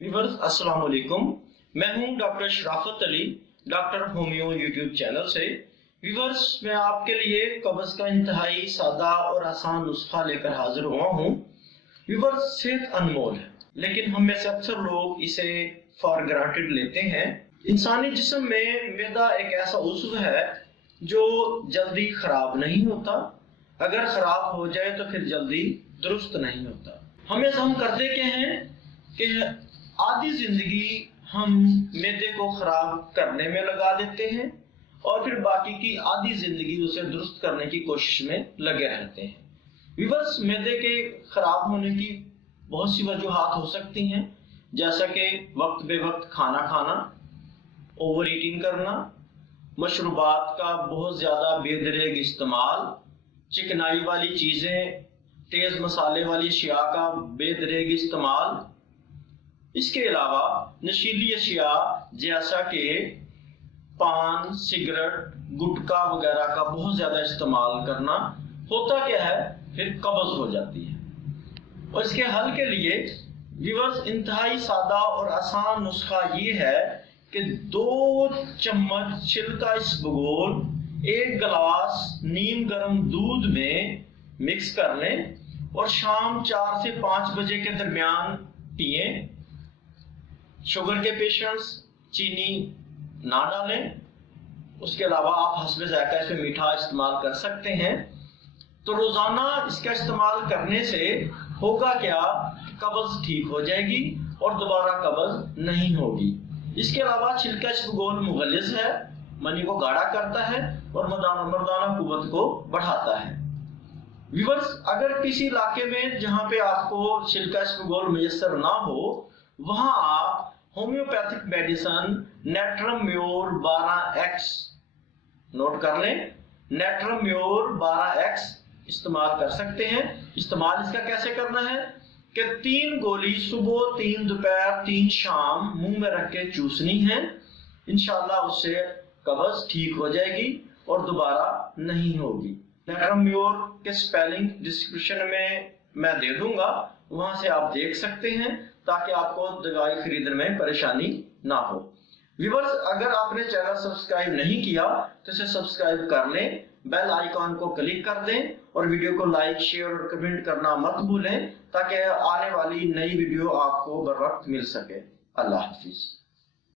Viewers अस्सलाम वालेकुम। मैं हूं डॉक्टर शराफत Ali, doctor homeo YouTube channel से। व्यूअर्स, मैं आपके लिए कब्ज का इंतहाई सादा और आसान नुस्खा लेकर हाजिर हुआ हूं। व्यूअर्स, सेहत अनमोल है, लेकिन हम में से अक्सर लोग इसे फॉर ग्रांटेड लेते हैं। इंसानी जिस्म में मैदा एक ऐसा उज़्व है जो जल्दी खराब नहीं होता। अगर खराब हो जाए तो फिर जल्दी दुरुस्त नहीं होता। हम करते क्या हैं कि आधी जिंदगी हम मैदे को खराब करने में लगा देते हैं और फिर बाकी की आधी जिंदगी उसे दुरुस्त करने की कोशिश में लगे रहते हैं। व्यूअर्स, मैदे के खराब होने की बहुत सी वजूहात हो सकती हैं, जैसा कि वक्त बे वक्त खाना खाना, ओवर ईटिंग करना, मशरूबात का बहुत ज्यादा बेदरेग इस्तेमाल, चिकनाई वाली चीजें, तेज मसाले वाली अशिया का बेदरेग इस्तेमाल। इसके अलावा नशीली अशिया जैसा कि पान, सिगरेट, गुटखा वगैरह का बहुत ज्यादा इस्तेमाल करना। होता क्या है, फिर कब्ज हो जाती है। और इसके हल के लिए व्यूअर्स इंतहाई सादा और आसान नुस्खा ये है कि 2 चम्मच छिलका इसबगोल 1 गिलास नीम गर्म दूध में मिक्स कर लें और शाम 4 से 5 बजे के दरमियान पिएं। शुगर के पेशेंट्स चीनी ना डालें। उसके अलावा आप हस्बे ज़ायका इसमें मीठा इस्तेमाल कर सकते हैं। तो रोजाना इसका इस्तेमाल करने से होगा क्या, कब्ज ठीक हो जाएगी और दोबारा कब्ज नहीं होगी। इसके अलावा छिलका इसबगोल मुगल्लिज़ है, मनी को गाढ़ा करता है और मर्दाना कुव्वत को बढ़ाता है। व्यूअर्स, अगर किसी इलाके में जहां पे आपको छिलका इसबगोल मुयस्सर ना हो, वहां आप homeopathic medicine natrum more 12X note कर लें। नेट्रम म्योर 12X इस्तेमाल कर सकते हैं। इस्तेमाल इसका कैसे करना है कि 3 गोली सुबह, 3 दोपहर, 3 शाम मुंह में रख के चूसनी है। इंशाल्लाह उससे कब्ज ठीक हो जाएगी और दोबारा नहीं होगी। नेट्रम म्योर के स्पेलिंग डिस्क्रिप्शन में मैं दे दूंगा, वहां से आप देख सकते हैं ताकि आपको दवाई खरीदने में परेशानी ना हो। व्यूअर्स, अगर आपने चैनल सब्सक्राइब नहीं किया तो इसे सब्सक्राइब कर लें, बेल आइकॉन को क्लिक कर दें और वीडियो को लाइक, शेयर और कमेंट करना मत भूलें ताकि आने वाली नई वीडियो आपको बर वक्त मिल सके। अल्लाह हाफिज।